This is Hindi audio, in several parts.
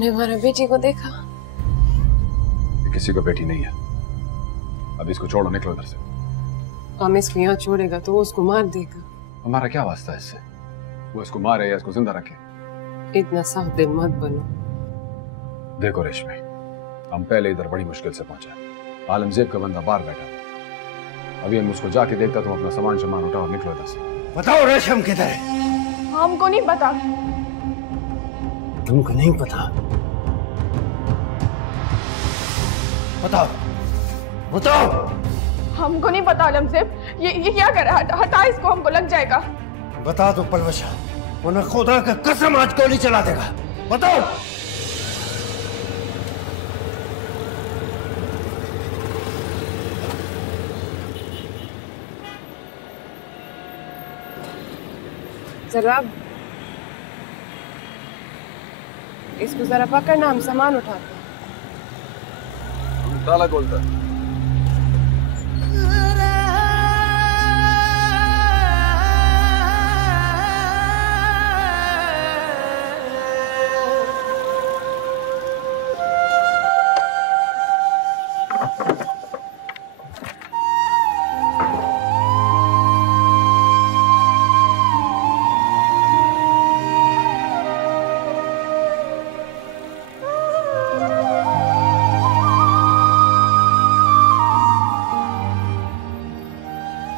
तुमने हमारे बेटी को देखा? ये किसी को बेटी नहीं है। अब इसको छोड़ो, निकलो इधर से। हम इसको यहाँ छोड़ेगा तो वो उसको मार देगा। हमारा क्या वास्ता है इससे? वो इसको मारे या इसको जिंदा रखे? इतना साफ दिल मत बनो। देखो रेशमी, हम पहले इधर बड़ी मुश्किल से पहुंचे। आलमजेब का बंदा बाहर बैठा था। अभी हम उसको जाके देखता तुम अपना सामान उठाओ और निकलो इधर से। बताओ रेशम किधर है? हमको नहीं पता। तुमको नहीं पता? बताओ बताओ। हमको नहीं पता आलमजेब। ये क्या कर रहा है? हटा इसको, हमको लग जाएगा। बता दो पलवशा, वरना खुदा का कसम आज गोली चला देगा। बताओ। जरा इसको जरा पकड़ना, हम सामान उठाते हैं। ताला खोलता है।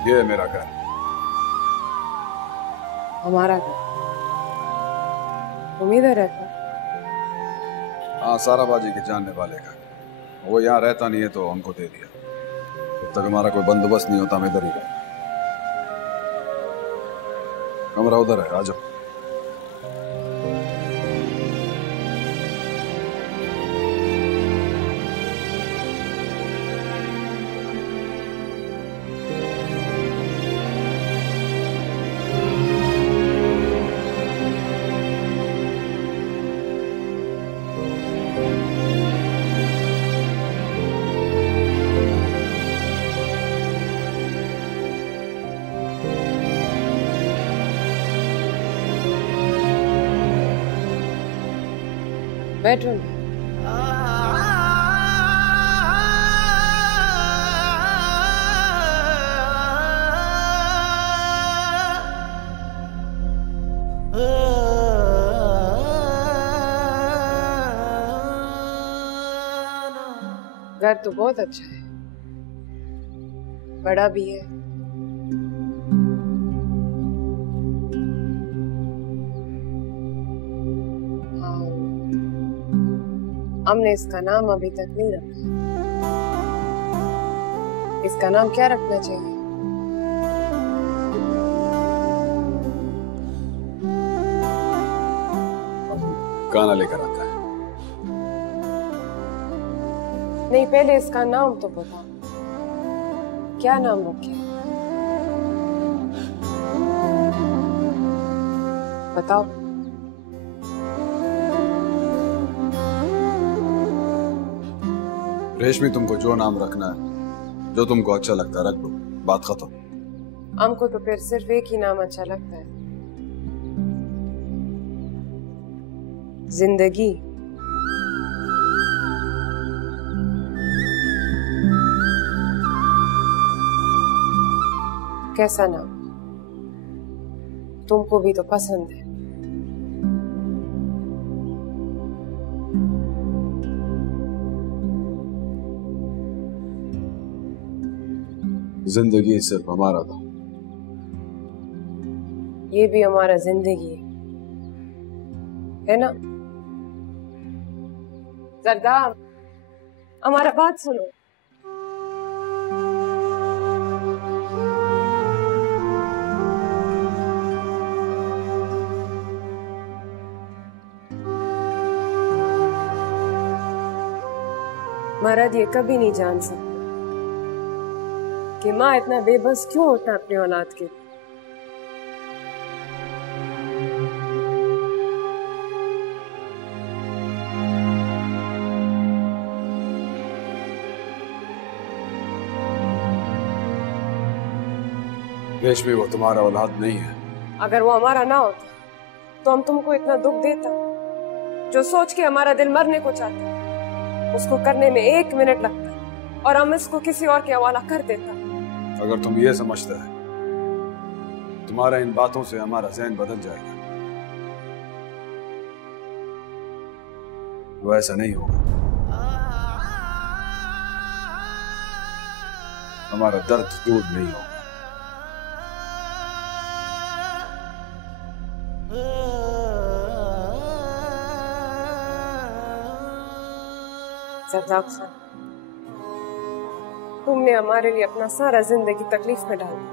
ये है मेरा घर। हमारा घर? तुम इधर रहते? हाँ, सारा बाजी के जानने वाले का। वो यहाँ रहता नहीं है तो हमको दे दिया। जब तक हमारा कोई बंदोबस्त नहीं होता हम इधर ही रहते। कमरा उधर है, आ जाओ। बेडरूम। घर तो बहुत अच्छा है, बड़ा भी है। हमने इसका नाम अभी तक नहीं रखा। इसका नाम क्या रखना चाहिए? गाना लेकर आता है। नहीं, पहले इसका नाम तो बताओ, क्या नाम रखे? बताओ। रेशमी, तुमको जो नाम रखना है, जो तुमको अच्छा लगता है रख दो, बात खत्म। हमको तो फिर सिर्फ एक ही नाम अच्छा लगता है, जिंदगी। कैसा नाम? तुमको भी तो पसंद है। जिंदगी सिर्फ हमारा था। ये भी हमारा जिंदगी है ना? सरदार, हमारा बात सुनो। मर्द ये कभी नहीं जान सकता कि माँ इतना बेबस क्यों होता है अपनी औलाद के। रेशमी, वो तुम्हारा औलाद नहीं है। अगर वो हमारा ना होता तो हम तुमको इतना दुख देता? जो सोच के हमारा दिल मरने को चाहता है उसको करने में 1 मिनट लगता है और हम इसको किसी और के हवाला कर देता। अगर तुम ये समझते है तुम्हारा इन बातों से हमारा ज़हन बदल जाएगा, वो ऐसा नहीं होगा। हमारा दर्द दूर नहीं होगा। सरदाब खान, तुमने हमारे लिए अपना सारा जिंदगी तकलीफ में डाल दी।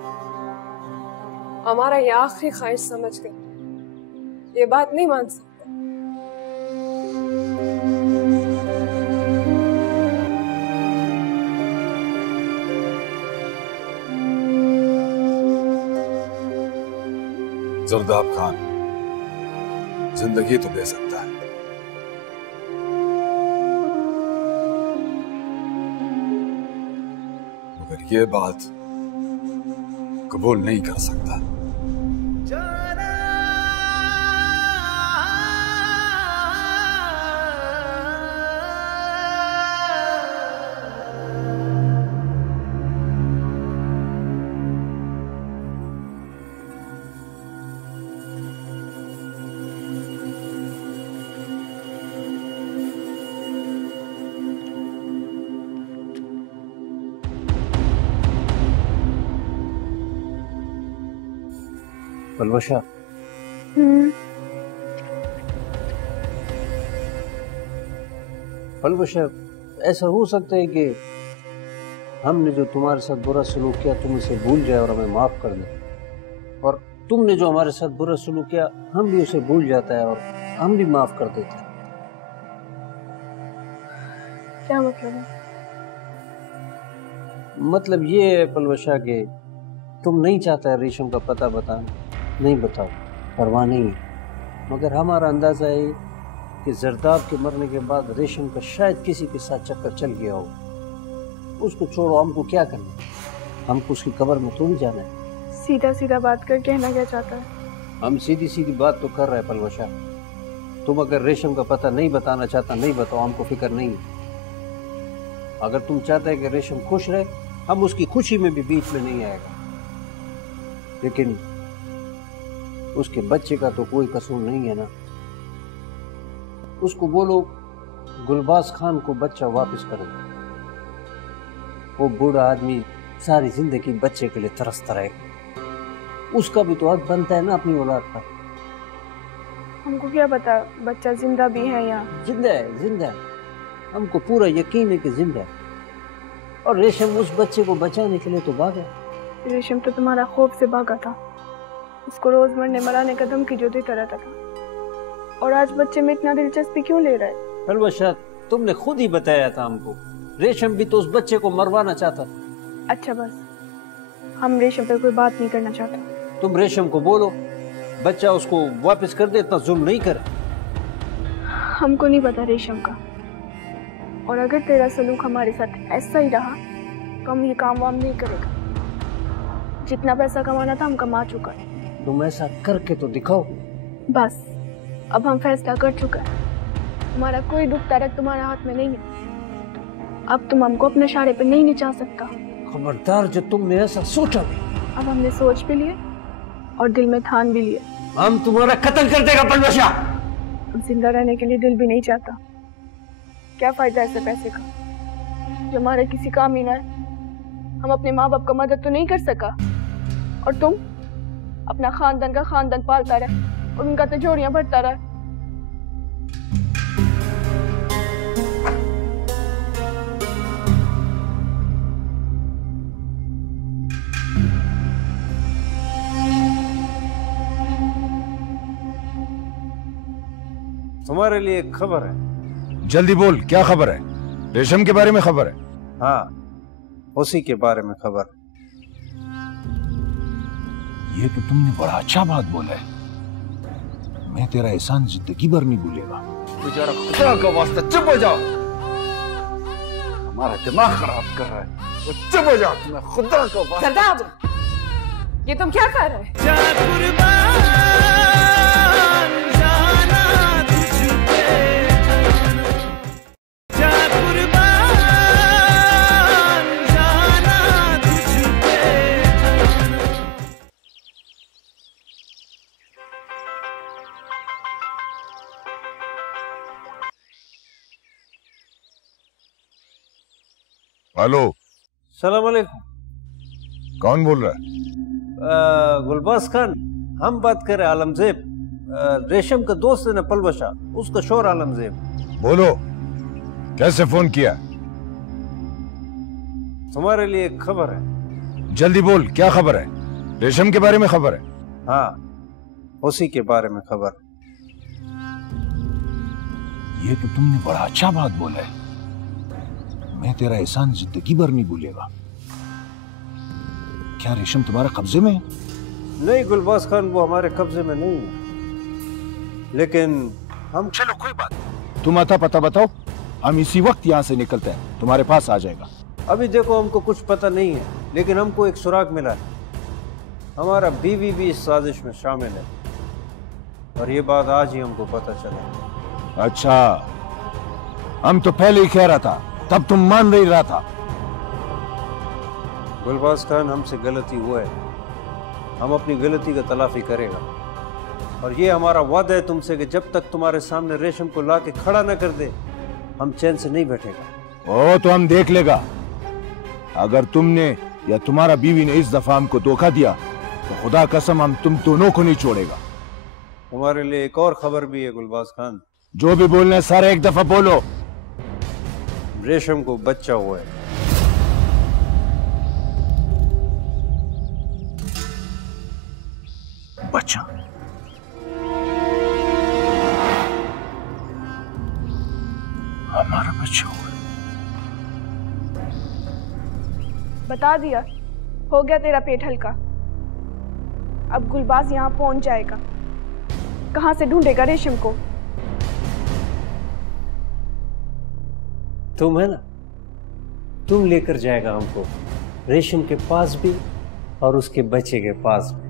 हमारा ये आखिरी ख्वाहिश समझ कर ये बात नहीं मान सकते। जरदाब खान जिंदगी तो दे सकता है, मगर ये बात कबूल नहीं कर सकता। पलवशा, पलवशा, ऐसा हो सकता है कि हमने जो तुम्हारे साथ बुरा सलूक किया तुम इसे भूल जाए और हमें माफ कर दे, और तुमने जो हमारे साथ बुरा सलूक किया हम भी उसे भूल जाता है और हम भी माफ कर देते हैं। क्या मतलब है? मतलब ये है पलवशा कि तुम नहीं चाहता है रेशम का पता बताना, नहीं बताओ, परवाह नहीं है, मगर हमारा अंदाजा है कि जरदाब के मरने के बाद रेशम का शायद किसी के साथ चक्कर चल गया हो। उसको छोड़ो, हमको क्या करना, हमको उसकी कब्र में थोड़ी जाना है। सीधा सीधा बात कर कहना क्या चाहता है? हम सीधी सीधी बात तो कर रहे हैं पलवशा। तुम अगर रेशम का पता नहीं बताना चाहता नहीं बताओ, हमको फिक्र नहीं है। अगर तुम चाहते हैं कि रेशम खुश रहे, हम उसकी खुशी में भी बीच में नहीं आएगा, लेकिन उसके बच्चे का तो कोई कसूर नहीं है ना। उसको बोलो गुलबाज खान को बच्चा वापस कर दो। वो बूढ़ा आदमी सारी जिंदगी बच्चे के लिए तरसता रहेगा, उसका भी तो हक बनता है ना अपनी औलाद पर। हमको क्या पता बच्चा जिंदा भी है या? जिंदा है, जिंदा है, हमको पूरा यकीन है कि जिंदा है। और रेशम उस बच्चे को बचाने के लिए तो भागा। रेशम तो तुम्हारा खौफ से भागा था, उसको रोज मरने मराने का धमकी जो देता रहता था, और आज बच्चे में इतना दिलचस्पी क्यों ले रहा है? पलवशा, तुमने खुद ही बताया था हमको, रेशम भी तो उस बच्चे को मरवाना चाहता। अच्छा बस, हम रेशम पे कोई बात नहीं करना चाहता। तुम रेशम को बोलो बच्चा उसको वापस कर दे, इतना जुल्म नहीं करे। हमको नहीं पता रेशम का, और अगर तेरा सलूक हमारे साथ ऐसा ही रहा तो हम ये काम वाम नहीं करेगा। जितना पैसा कमाना था हम कमा चुका है। तुम ऐसा करके तो दिखाओ। बस अब हम फैसला कर चुका है, हमारा कोई दुख दर्द तुम्हारे हाथ में नहीं है। अब तुम हमको अपने इशारे पे नहीं नचा सकता। खबरदार जो तुमने ऐसा सोचा भी। अब हमने सोच भी लिए और दिल में ठान भी लिए। हम तुम्हारा कत्ल कर देगा पलवशा। अब जिंदा रहने के लिए दिल भी नहीं चाहता। क्या फायदा ऐसे पैसे का जो हमारे किसी काम ही ना है। हम अपने माँ बाप का मदद तो नहीं कर सका, और तुम अपना खानदान का खानदान पालता रहे और उनका तिजोरियां भरता रहे। तुम्हारे लिए एक खबर है। जल्दी बोल, क्या खबर है? रेशम के बारे में खबर है? हाँ, उसी के बारे में खबर। ये तो तुमने बड़ा अच्छा बात बोला है। मैं तेरा एहसान जिंदगी भर नहीं भूलेगा। तू जरा खुदा का वास्ता चुप हो जाओ, हमारा दिमाग खराब कर रहा है। तो चुप हो जाओ, तुम्हें खुदा का वास्ता। सरदाब, ये तुम क्या कर रहे हैं? जा कुर्बान जाना तुझ पे। हेलो, सलाम अलैकुम। कौन बोल रहा है? गुलबाज खान, हम बात कर रहे हैं आलमजेब। रेशम का दोस्त है ना पलवशा, उसका शोर आलमजेब। बोलो, कैसे फोन किया? तुम्हारे लिए एक खबर है। जल्दी बोल, क्या खबर है? रेशम के बारे में खबर है? हाँ, उसी के बारे में खबर। ये तो तुमने बड़ा अच्छा बात बोला है। मैं तेरा एहसान जिंदगी भर नहीं भूलेगा। क्या रेशम तुम्हारे कब्जे में है? नहीं गुलबाज खान, वो हमारे कब्जे में नहीं है, लेकिन हम। चलो कोई बात नहीं, तुम आता पता बताओ, हम इसी वक्त यहाँ से निकलते हैं, तुम्हारे पास आ जाएगा। अभी देखो, हमको कुछ पता नहीं है, लेकिन हमको एक सुराग मिला है। हमारा बीवी भी इस साजिश में शामिल है, और ये बात आज ही हमको पता चला। अच्छा, हम तो पहले ही कह रहा था, तब तुम मान नहीं रहा था। गुलबाज खान, हमसे गलती हुआ है, हम अपनी गलती का तलाफी करेगा, और ये हमारा वादा है तुमसे कि जब तक तुम्हारे सामने रेशम को ला के खड़ा न कर दे, हम चैन से नहीं बैठेगा। ओ तो हम देख लेगा। अगर तुमने या तुम्हारा बीवी ने इस दफा हमको धोखा दिया तो खुदा कसम हम तुम दोनों को नहीं छोड़ेगा। तुम्हारे लिए एक और खबर भी है गुलबाज खान। जो भी बोलना है सारा एक दफा बोलो। रेशम को बच्चा हुआ है। बच्चा? हमारा बच्चा हुआ? बता दिया, हो गया तेरा पेट हल्का। अब गुलबाज यहाँ पहुंच जाएगा, कहाँ से ढूंढेगा रेशम को? तुम है ना, तुम लेकर जाएगा हमको रेशम के पास भी और उसके बच्चे के पास भी।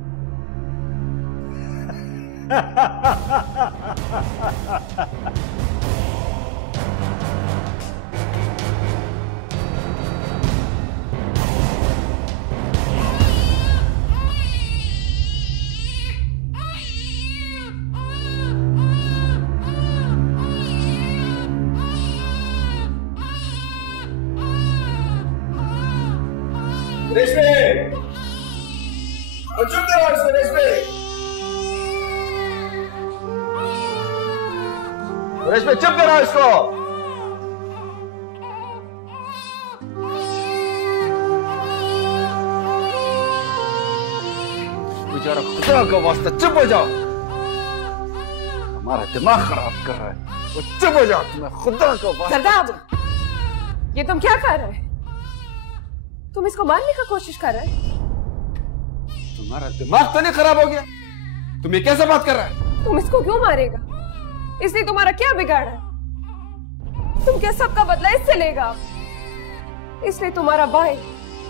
रेशमे, चुप करो इसको। रेशमे, रेशमे चुप करो इसको। बेचारा, खुदा का वास्ता चुप हो जाओ, हमारा दिमाग खराब कर रहा है। वो चुप हो जाओ, तुम्हें खुदा का वास्ता। सरदार, ये तुम क्या कर रहे हैं? तुम इसको मारने का कोशिश कर रहे हैं? तुम्हारा दिमाग तो नहीं खराब हो गया? तुम ये कैसे बात कर रहा है? तुम इसको क्यों मारेगा? इसलिए तुम्हारा क्या बिगाड़ा है? तुम क्या सबका बदला इससे लेगा? इसलिए तुम्हारा भाई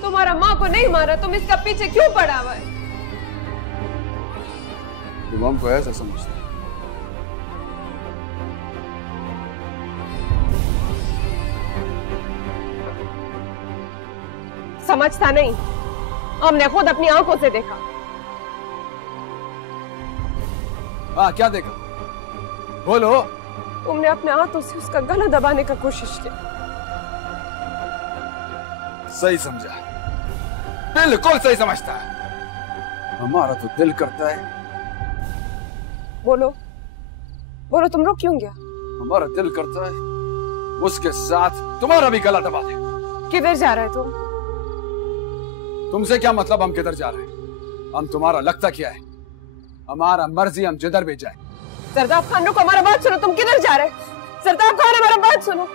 तुम्हारा माँ को नहीं मारा, तुम इसका पीछे क्यों पड़ा हुआ है? तुम हमको ऐसा समझते? समझता नहीं, हमने खुद अपनी आंखों से देखा। हाँ, क्या देखा? बोलो। तुमने अपने हाथों से उसका गला दबाने का कोशिश की। सही समझा, बिल्कुल सही समझता है। हमारा तो दिल करता है। बोलो बोलो, तुम रुक क्यों गया? हमारा दिल करता है उसके साथ तुम्हारा भी गला दबा दे। किधर जा रहे तुम? तुमसे क्या मतलब हम किधर जा रहे हैं? हम तुम्हारा लगता क्या है? हमारा मर्जी, हम जिधर भी जाए। सरदार खान, रुको, हमारा बात सुनो। तुम किधर जा रहे? सरदार खान, हमारा बात सुनो,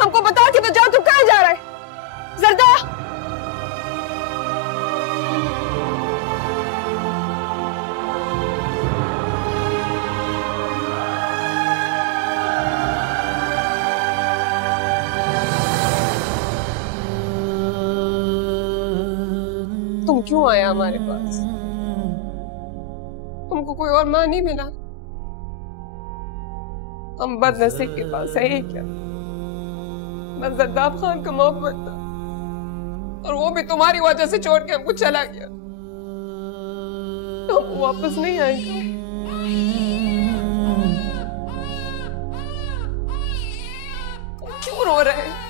हमको बता के तो जाओ, तुम कहाँ जा रहे? सरदार, तुम क्यों आया हमारे पास? तुमको कोई और माँ नहीं मिला? हम बदनसीब के पास है ही क्या? बस जरदाब खान का मोहब्बत था, और वो भी तुम्हारी वजह से छोड़ के हमको चला गया। तो वो वापस नहीं आएगा। तुम क्यों रो रहे हैं?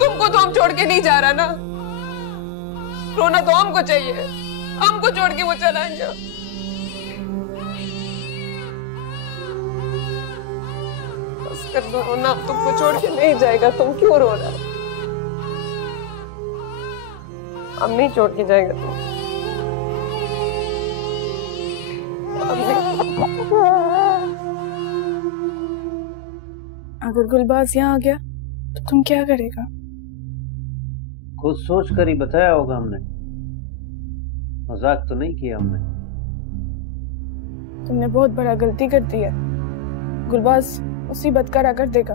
तुमको तो हम छोड़ के नहीं जा रहा ना। रोना तो हमको चाहिए, हमको छोड़ के वो चला गया। बस कर दो रोना, तुमको छोड़ के नहीं जाएगा। तुम क्यों रो रहा? हम नहीं छोड़ के जाएगा तुम। अगर गुलबाज यहाँ आ गया तो तुम क्या करेगा? खुद सोच कर ही बताया होगा हमने, मजाक तो नहीं किया हमने। तुमने बहुत बड़ा गलती कर दी है। गुलबाज मुसीबत करा कर देगा।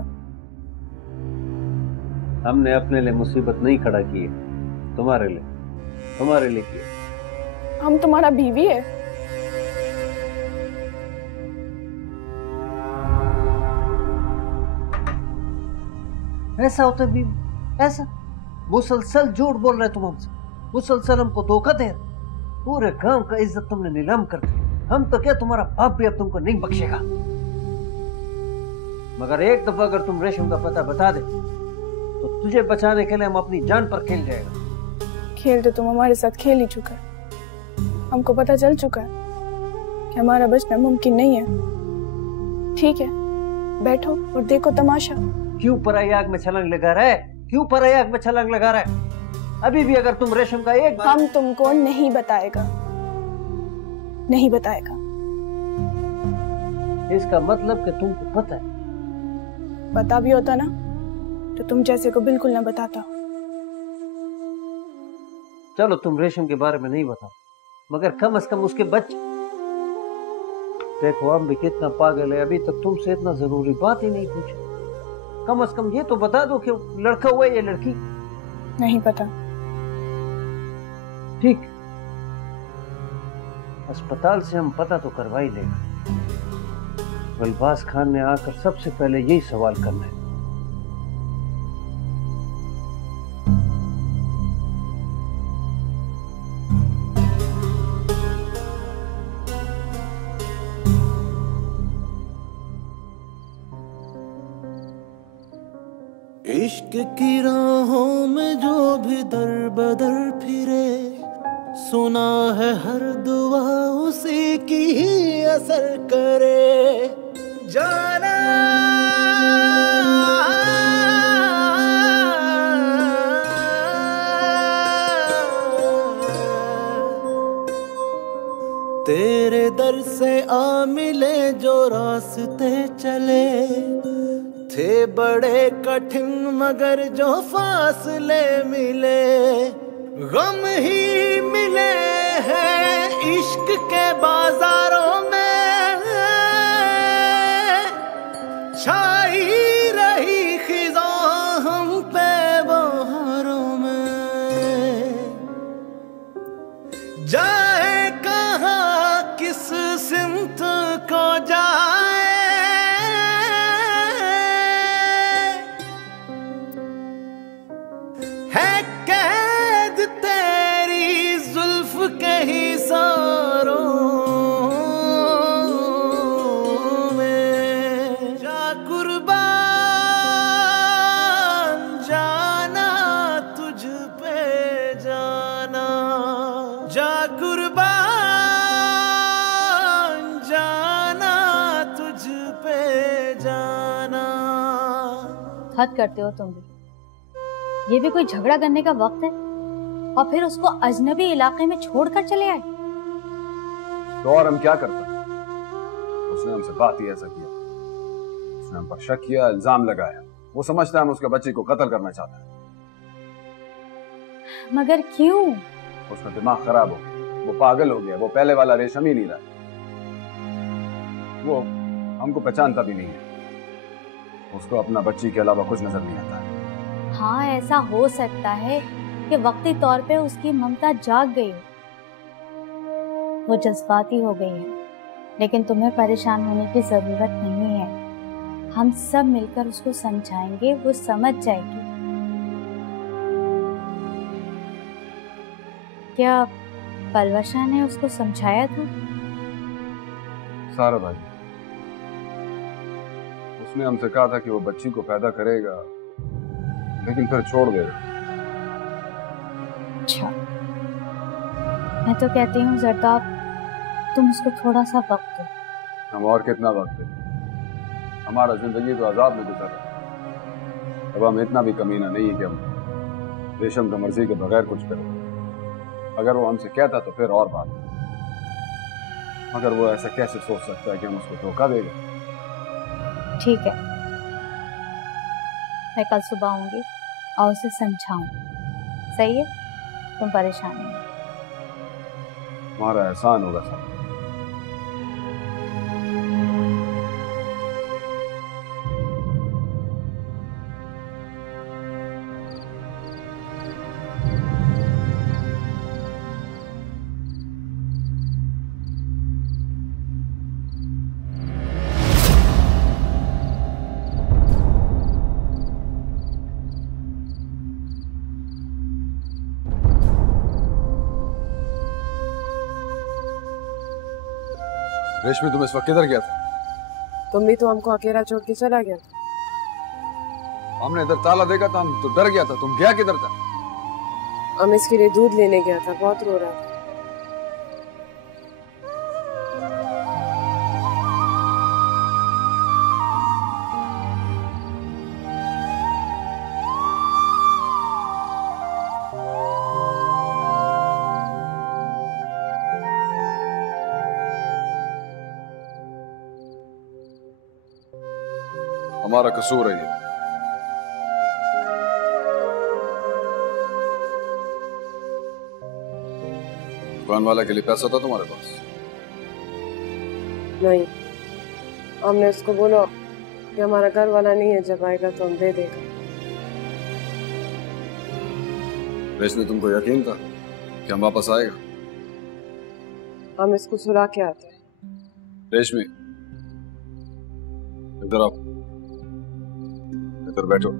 हमने अपने लिए मुसीबत नहीं खड़ा की है, तुम्हारे लिए किया। हम तुम्हारा बीवी है। ऐसा होता है बीवी? ऐसा मुसलसल झूठ बोल रहे तुम हमसे, मुसलसल हमको धोखा दे। पूरे गांव का इज्जत तुमने नीलाम कर दी। हम तो क्या, तुम्हारा बाप भी अब तुमको नहीं बख्शेगा। मगर एक दफा अगर तुम रेशम का पता बता दे तो तुझे बचाने के लिए हम अपनी जान पर खेल जाएगा। खेल तो तुम हमारे साथ खेल ही चुका है। हमको पता चल चुका है कि हमारा बचना मुमकिन नहीं है। ठीक है, बैठो और देखो तमाशा। क्यों पराई आग में छलांग लगा रहा है? क्यों पराई आग में छलांग लगा रहा है? अभी भी अगर तुम रेशम का एक हम तुमको नहीं बताएगा, नहीं बताएगा। इसका मतलब कि तुमको पता है। पता भी होता ना तो तुम जैसे को बिल्कुल ना बताता। चलो तुम रेशम के बारे में नहीं बताओ, मगर कम से कम उसके बच्चे। देखो हम भी कितना पागल है, अभी तक तुमसे इतना जरूरी बात ही नहीं पूछी। कम से कम ये तो बता दो कि लड़का हुआ है या लड़की। नहीं पता। ठीक, अस्पताल से हम पता तो करवा ही लेंगे। गुलबाज खान ने आकर सबसे पहले यही सवाल करना है। इश्क की राहों में जो भी दर बदर फिरे, सुना है हर दुआ उसी की ही असर करे। जाना तेरे दर से आ मिले जो रास्ते चले, थे बड़े कठिन मगर जो फासले मिले, गम ही मिले हैं इश्क के बाजारों में, छाई रही खिज़ा हम पे बहारों में। जाए कहाँ किस सिमत को जाए, है कैद तेरी जुल्फ के ही सारों में। जा कुर्बान जाना तुझ पे जाना, जा कुर्बान जाना तुझ पे जाना। हद करते हो तुम भी। ये भी कोई झगड़ा करने का वक्त है? और फिर उसको अजनबी इलाके में छोड़कर चले आए। तो और हम क्या करते? उसने हमसे बात ही ऐसा किया, उसने हम पर शक किया, इल्जाम लगाया। वो समझता है हम उसके बच्चे को कत्ल करना चाहते हैं। मगर क्यों? उसका दिमाग खराब हो गया, वो पागल हो गया, वो पहले वाला रेशम ही नहीं रहा। वो हमको पहचानता भी नहीं है, उसको अपना बच्ची के अलावा कुछ नजर नहीं आता है। हाँ, ऐसा हो सकता है कि वक्ती तौर पे उसकी ममता जाग गई, वो जज्बाती हो गई है। लेकिन तुम्हें परेशान होने की जरूरत नहीं है। हम सब मिलकर उसको समझाएंगे, वो समझ जाएगी। क्या पलवशा ने उसको समझाया था? सारा भाई, उसने हमसे कहा था कि वो बच्ची को पैदा करेगा, लेकिन फिर छोड़ देगा। अच्छा, मैं तो कहती हूँ जरदाब, तुम उसको थोड़ा सा वक्त दो। हम और कितना वक्त दें? हमारा जिंदगी तो आजाद में गुजर रहा है। अब हम इतना भी कमीना नहीं है कि हम रेशम का मर्जी के बगैर कुछ करें। अगर वो हमसे कहता तो फिर और बात, मगर वो ऐसा कैसे सोच सकता है कि हम उसको धोखा देगा? ठीक है, मैं कल सुबह आऊंगी और उसे समझाऊंगी। सही है, तुम परेशान नहीं। हमारा एहसान होगा साहब। रेशमी, तुम इस वक्त किधर गया था? तुम भी तो हमको अकेला छोड़ के चला गया। हमने इधर ताला देखा था, हम तो डर गया था। तुम गया किधर था? हम इसके लिए दूध लेने गया था, बहुत रो रहा था। हमारा कसूर है ये। दुकान वाला के लिए पैसा था तुम्हारे पास? नहीं, हमने उसको बोला कि हमारा घर वाला नहीं है, जब आएगा तो हम दे देगा। रेशमी, तुमको यकीन था कि हम वापस आएगा? हम इसको सुला के आते हैं। रेशमी, इधर आओ, इधर बैठो।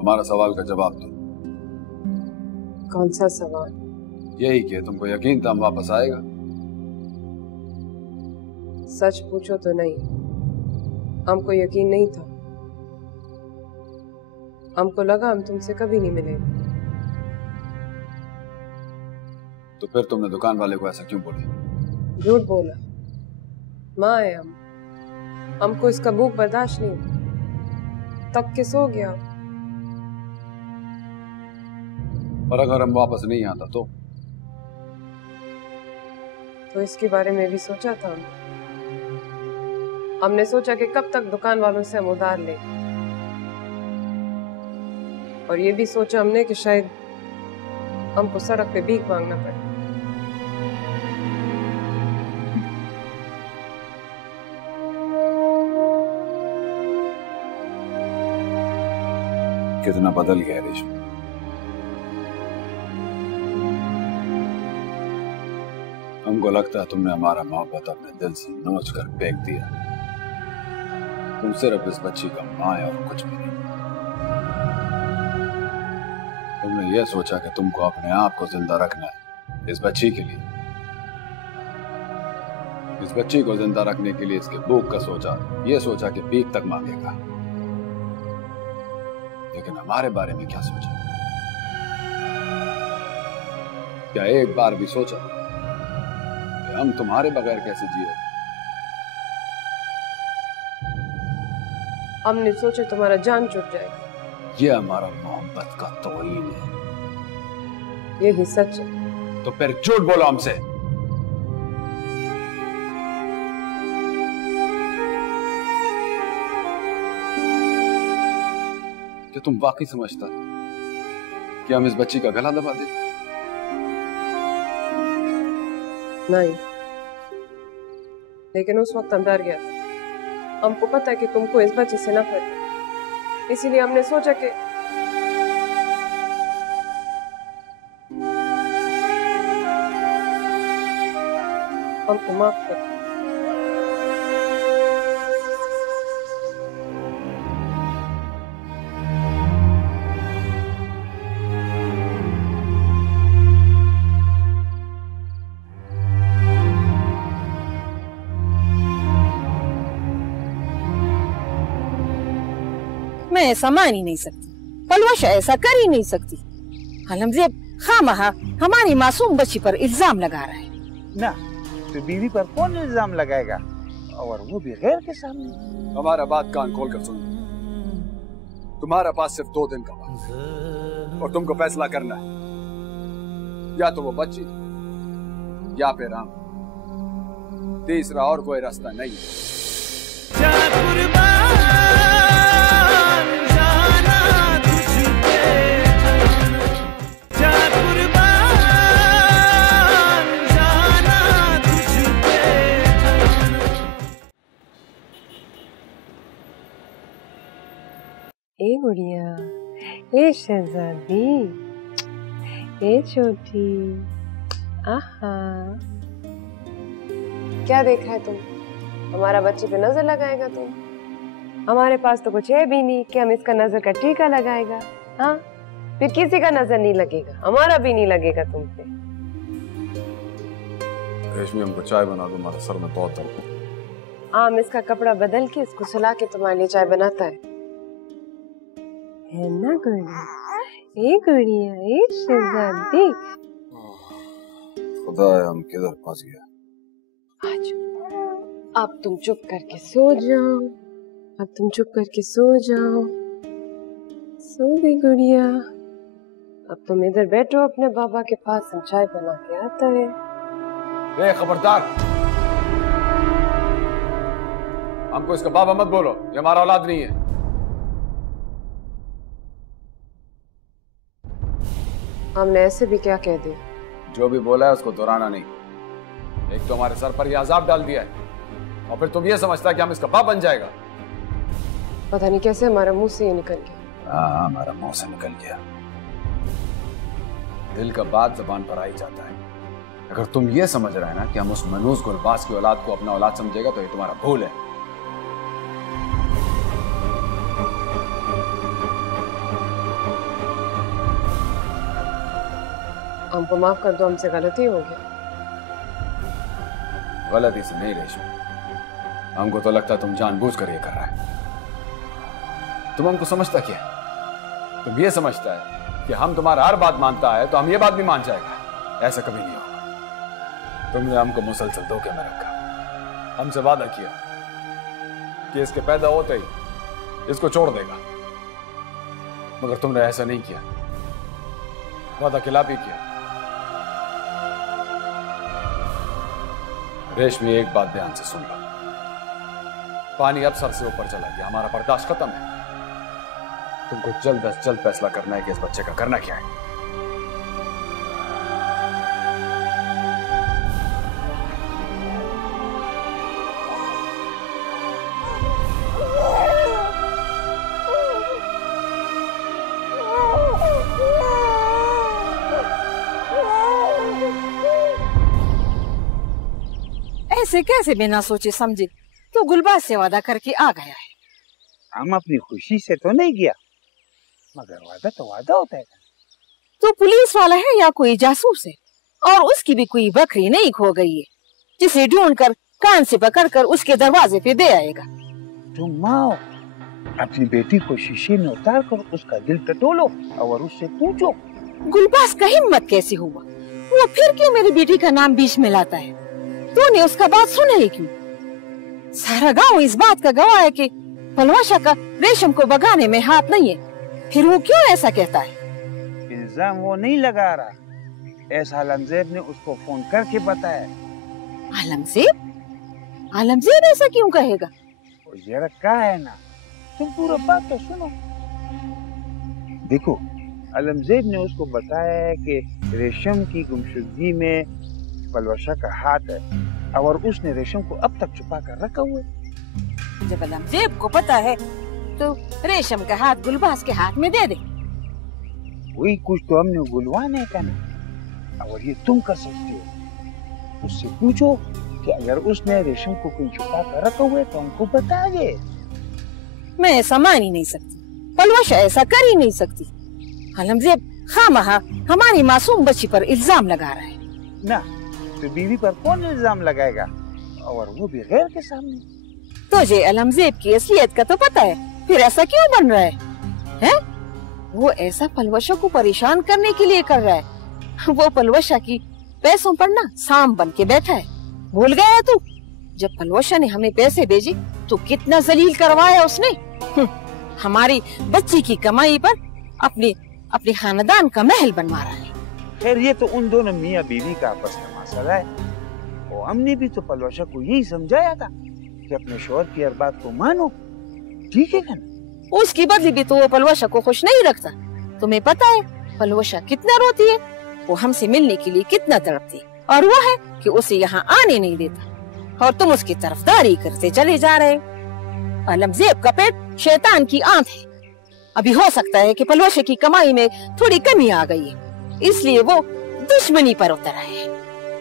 हमारा सवाल का जवाब दो। कौन सा सवाल? यही कि तुमको यकीन था हम वापस आएगा? सच पूछो तो नहीं, हमको यकीन नहीं था। हमको लगा हम तुमसे कभी नहीं मिलेंगे। तो फिर तुमने दुकान वाले को ऐसा क्यों बोला? झूठ बोला। माँ है हम, हमको इसका भूख बर्दाश्त नहीं, तक के सो गया। और अगर हम वापस नहीं आता तो इसके बारे में भी सोचा था हमने सोचा कि कब तक दुकान वालों से हम उधार लें, और ये भी सोचा हमने कि शायद हमको सड़क पे भीख मांगना पड़े। कितना बदल गया रेशमी। हमको लगता है तुमने हमारा मोहब्बत अपने दिल से नोच कर फेंक दिया। तुम सिर्फ इस बच्ची का माँ है और कुछ भी नहीं। तुमने यह सोचा कि तुमको अपने आप को जिंदा रखना है इस बच्ची के लिए। इस बच्ची को जिंदा रखने के लिए इसके भूख का सोचा, यह सोचा कि भीख तक मांगेगा। लेकिन हमारे बारे में क्या सोचा? क्या एक बार भी सोचा हम तुम्हारे बगैर कैसे जिए? हमने सोचा तुम्हारा जान छूट जाएगा। ये हमारा मोहब्बत का तौहीन है। यही सच है। तो फिर झूठ बोलो हमसे। क्या तुम वाकई समझता कि हम इस बच्ची का गला दबा दें? नहीं, लेकिन उस वक्त हम डर गया था। हमको पता है कि तुमको इस बच्ची से नफरत है, इसीलिए हमने सोचा कि हमको माफ कर। मैं ऐसा मान ही नहीं सकती। पलवश ऐसा कर ही नहीं सकती। आलमज़ेब खामखा हमारी मासूम बच्ची पर इल्जाम लगा रहा है। ना तो बीवी पर कौन इल्जाम लगाएगा, और वो भी गैर के सामने। हमारा बात कान खोल कर सुन। तुम्हारे पास सिर्फ 2 दिन का वक्त है और तुमको फैसला करना है, या तो वो बच्ची या फिर हम। तीसरा और कोई रास्ता नहीं है। ए गुड़िया, ए शहजादी, ए छोटी, आहा, क्या देखा है तुम? हमारा बच्ची पे नजर लगाएगा तुम? हमारे पास तो कुछ है भी नहीं कि हम इसका नजर का टीका लगाएगा। हाँ, फिर किसी का नजर नहीं लगेगा, हमारा भी नहीं लगेगा तुम पे। रेशमी, हमको चाय बना दो, हमारे सर में बहुत दर्द है। आम इसका कपड़ा बदल के इसको सुला के तुम्हारे लिए चाय बनाता है ना गुड़िया? ए गुड़िया, ए शहजादी। खुदा है, हम किधर फंस गया। अब तुम चुप करके सो जाओ, अब तुम चुप करके सो जाओ। सो गई गुड़िया। अब तुम इधर बैठो अपने बाबा के पास, हम चाय बना के आता है। ए खबरदार, हमको इसका बाबा मत बोलो, ये हमारा औलाद नहीं है। हमने ऐसे भी क्या कह दिया? जो भी बोला है उसको दोहराना नहीं। एक तो हमारे सर पर ये अजाब डाल दिया है, और फिर तुम ये समझता है कि हम इसका बाप बन जाएगा। पता नहीं कैसे हमारा मुंह से ये निकल गया। हाँ, हमारा मुंह से निकल गया। दिल का बात जबान पर आ ही जाता है। अगर तुम ये समझ रहे हैं ना कि हम उस मनूस गुलबाज की औलाद को अपना औलाद समझेगा, तो ये तुम्हारा भूल है। हमको माफ कर दो, हमसे गलती हो गई। गलती से नहीं रेशमी, हमको तो लगता है तुम जानबूझकर ये कर रहा है। तुम हमको समझता क्या? तुम ये समझता है कि हम तुम्हारा हर बात मानता है तो हम ये बात भी मान जाएगा। ऐसा कभी नहीं होगा। तुमने हमको मुसलसल धोखे में रखा। हमसे वादा किया कि इसके पैदा होते ही इसको छोड़ देगा, मगर तुमने ऐसा नहीं किया। वादा खिलाफी किया। रेशमी, एक बात ध्यान से सुन लो। पानी अब सर से ऊपर चला गया, हमारा बर्दाश्त खत्म है। तुमको जल्द से जल्द फैसला करना है कि इस बच्चे का करना क्या है। ऐसे कैसे बिना सोचे समझे तो गुलबाज से वादा करके आ गया है। हम अपनी खुशी से तो नहीं गया, मगर वादा तो वादा होता है। तो पुलिस वाला है या कोई जासूस है? और उसकी भी कोई बकरी नहीं खो गई है जिसे ढूंढकर कान से पकड़कर उसके दरवाजे पे दे आएगा। तुम माँ अपनी बेटी को शीशे में उतार कर उसका दिल टटोलो और उससे पूछो, गुलबाज का हिम्मत कैसे हुआ? वो फिर क्यों मेरी बेटी का नाम बीच में लाता है? तूने उसका बात सुना है क्यों? सारा गांव इस बात का गवाह है कि पलवाशा का रेशम को भगाने में हाथ नहीं है। फिर वो क्यों ऐसा कहता है? इल्जाम वो नहीं लगा रहा, ऐसा आलमज़ेब ने उसको फोन करके बताया। आलमज़ेब? आलमज़ेब ऐसा क्यों कहेगा? वो जरा क्या है ना, तुम पूरा बात तो सुनो। देखो, आलमज़ेब ने उसको बताया है कि रेशम की गुमशुदगी में पलवशा का हाथ है और उसने रेशम को अब तक छुपा कर रखा हुआ है। जब आलमज़ेब को पता है तो रेशम का हाथ गुलबाज के हाथ में दे दे। वही कुछ तो हमने गुलवाने का ना, और ये तुम कर सकते हो। उससे पूछो कि अगर उसने रेशम को कोई छुपा कर रखा हुआ है तो हमको बता दे। मैं ऐसा मान ही नहीं सकती, पलवशा ऐसा कर ही नहीं सकती। आलमज़ेब खामखा हमारी मासूम बच्ची पर इल्जाम लगा रहा है। ना तो बीवी पर कौन इल्जाम लगाएगा, और वो भी गैर के सामने। तुझे आलमज़ेब की असलियत का तो पता है, फिर ऐसा क्यों बन रहा है? है? वो ऐसा पलवशा को परेशान करने के लिए कर रहा है। वो पलवशा की पैसों पर ना सांप बन के बैठा है। भूल गया है तू? जब पलवशा ने हमें पैसे भेजे तो कितना जलील करवाया उसने। हमारी बच्ची की कमाई पर अपने खानदान का महल बनवा रहा है। खैर ये तो उन दोनों मियाँ बीवी का आपस का मसला है। और हमने भी तो पलवशा को यही समझाया था कि अपने शौहर की हर बात को मानो, ठीक है ना? उसकी बदली भी तो वो पलवशा को खुश नहीं रखता। तुम्हें पता है पलवशा कितना रोती है, वो हमसे मिलने के लिए कितना तड़पती है, और वो है कि उसे यहाँ आने नहीं देता और तुम उसकी तरफदारी करते चले जा रहे हो। आलमजेब का पेट शैतान की आंत है। अभी हो सकता है कि पलवशा की कमाई में थोड़ी कमी आ गई है, इसलिए वो दुश्मनी पर उतर आए हैं।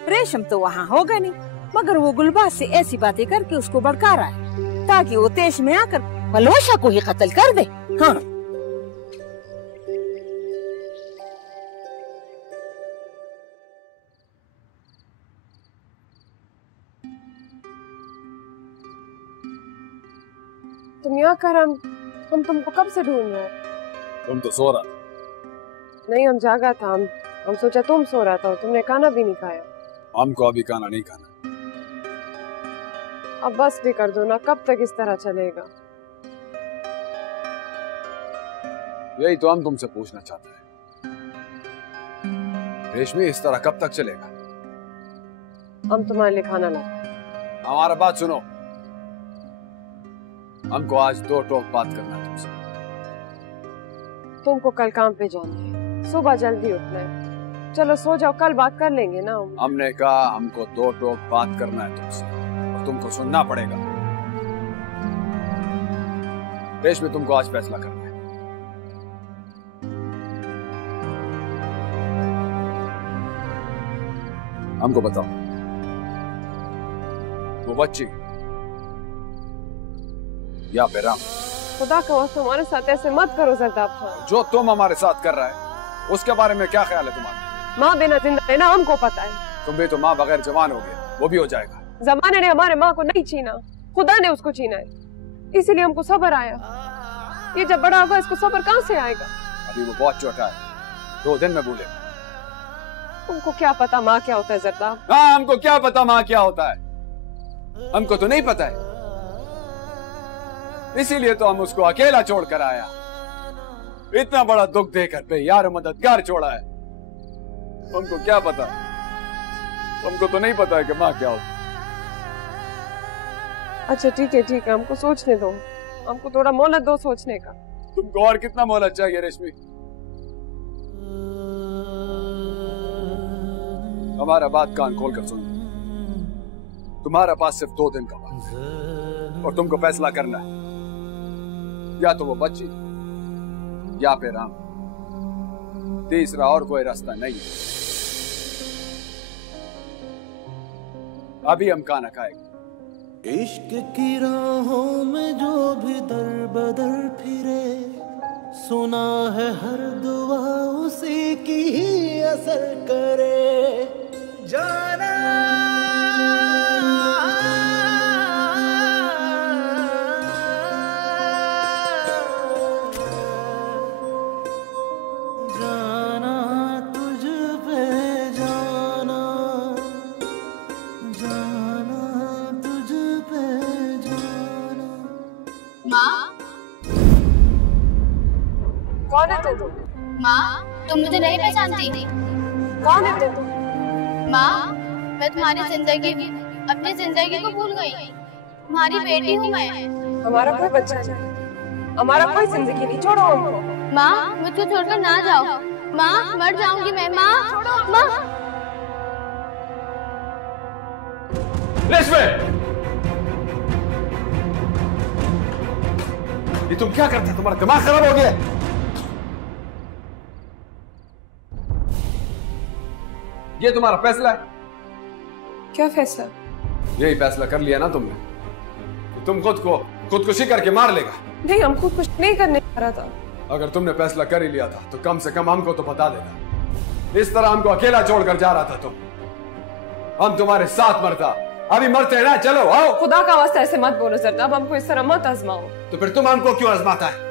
रेशम तो वहाँ होगा नहीं, मगर वो गुलबाज से ऐसी बातें करके उसको भड़का रहा है ताकि वो तेज में आकर पलवशा को ही कत्ल कर दे। हाँ, तुम यहाँ कर, हम तुमको कब से ढूंढ रहे हैं। तुम तो सो रहा था। नहीं, हम जागा था। हम सोचा तुम सो रहा था और तुमने खाना भी नहीं खाया। हमको अभी खाना नहीं खाना। अब बस भी कर दो ना, कब तक इस तरह चलेगा। यही तो हम तुमसे पूछना चाहते हैं, रेशमी इस तरह कब तक चलेगा? हम तुम्हारे लिए खाना लाते। हमारा बात सुनो, हमको आज 2 टोक बात करना है तुमसे। तुमको कल काम पे जाना है, सुबह जल्दी उठना है। चलो सो जाओ, कल बात कर लेंगे ना। हमने कहा हमको 2 टोक बात करना है तुमसे और तुमको सुनना पड़ेगा। रेशमी तुमको आज फैसला करना है। हमको बताओ, वो बच्ची या फिर हम? खुदा का वास्ता हमारे साथ ऐसे मत करो जरदाब खान। जो तुम हमारे साथ कर रहा है उसके बारे में क्या ख्याल है तुम्हारा? माँ बिना जिंदा रहना हमको पता है। तुम भी तो माँ बगैर जवान हो गए, वो भी हो जाएगा। जमाने ने हमारे माँ को नहीं छीना, खुदा ने उसको छीना है, इसीलिए हमको सब्र आया। ये जब बड़ा होगा इसको सब्र कहाँ से आएगा? अभी वो बहुत छोटा है, 2 दिन में भूलेगा। तुमको क्या पता माँ क्या होता है जरदाब? हाँ, हमको क्या पता माँ क्या होता है, हमको तो नहीं पता है। इसीलिए तो हम उसको अकेला छोड़कर आया। इतना बड़ा दुख देकर बेयार मददगार छोड़ा है। हमको क्या पता, हमको तो नहीं पता है कि माँ क्या होती है। अच्छा ठीक है, हमको सोचने दो, हमको थोड़ा मोहलत दो सोचने का। तुमको और कितना मोहलत चाहिए रेशमी? हमारा बात कान खोल कर सुन। तुम्हारा पास सिर्फ 2 दिन का वक्त और तुमको फैसला करना है, या तो वो बच्ची या फिर हम। तीसरा और कोई रास्ता नहीं है। अभी हम खाना खाएंगे। इश्क की राहों में जो भी दर बदर फिरे, सुना है हर दुआ उसी की ही असर करे। जाना कौन है तू? माँ, तुम मुझे नहीं पहचानती? कौन है तू? माँ, मैं तुम्हारी जिंदगी, अपनी जिंदगी को भूल गई। तुम्हारी बेटी हूँ मैं। हमारा कोई बच्चा नहीं, हमारा कोई जिंदगी नहीं, छोड़ो हमको। माँ, मुझको छोड़कर ना जाओ। माँ, मर जाऊंगी मैं। माँ, माँ। रेशमी, ये तुम क्या करते हो? तुम्हारा दिमाग खराब हो गया? ये तुम्हारा फैसला है? क्या फैसला? यही फैसला कर लिया ना तुमने कि तुम खुदकुशी करके मार लेगा? नहीं, हम खुदकुशी नहीं करने जा रहा था। अगर तुमने फैसला कर ही लिया था तो कम से कम हमको तो बता देता। इस तरह हमको अकेला छोड़कर जा रहा था तुम। हम तुम्हारे साथ मरता, अभी मरते हैं ना। चलो आओ। खुदा का वास्ता ऐसे मत बोलो जरदाब, हमको इस तरह मत आजमाओ। तो फिर तुम हमको क्यों आजमाता है?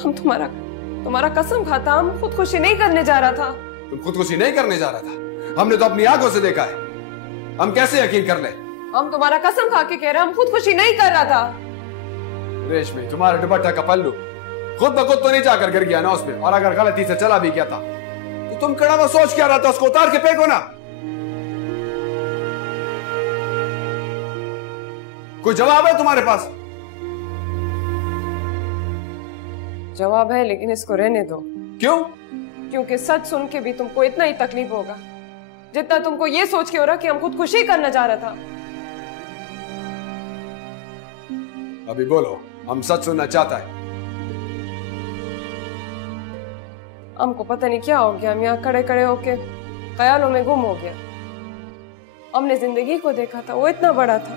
हम तुम्हारा कसम खाता, हम खुदकुशी नहीं करने जा रहा था। तुम खुदकुशी नहीं करने जा रहा था? हमने तो अपनी आंखों से देखा है, हम कैसे यकीन कर ले? हम तुम्हारा कसम खा के कह रहे हैं, हम खुदकुशी नहीं कर रहा था। रेशमी, तुम्हारा दुपट्टा का पल्लू खुद ब खुद तो नहीं जाकर गिर गया ना उसमें, और अगर गलती से चला भी गया था तो तुम खड़ा हुआ सोच क्या रहा था? उसको उतार के फेंको ना। कोई जवाब है तुम्हारे पास? जवाब है, लेकिन इसको रहने दो। क्यों? क्योंकि सच सुन के भी तुमको इतना ही तकलीफ होगा जितना तुमको ये सोच के हो रहा कि हम खुदकुशी करने जा रहा था। अभी बोलो, हम सच सुनना चाहता है। हमको पता नहीं क्या हो गया, हम यहाँ खड़े खड़े होके ख्यालों में गुम हो गया। हमने जिंदगी को देखा था, वो इतना बड़ा था,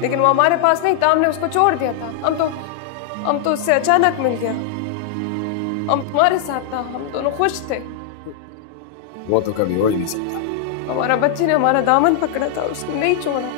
लेकिन वो हमारे पास नहीं था, हमने उसको छोड़ दिया था। हम तो उससे अचानक मिल गया। हम तुम्हारे साथ था, हम दोनों खुश थे। वो तो कभी हो ही नहीं सकता। हमारा बच्चे ने हमारा दामन पकड़ा था, उसने नहीं छोड़ा।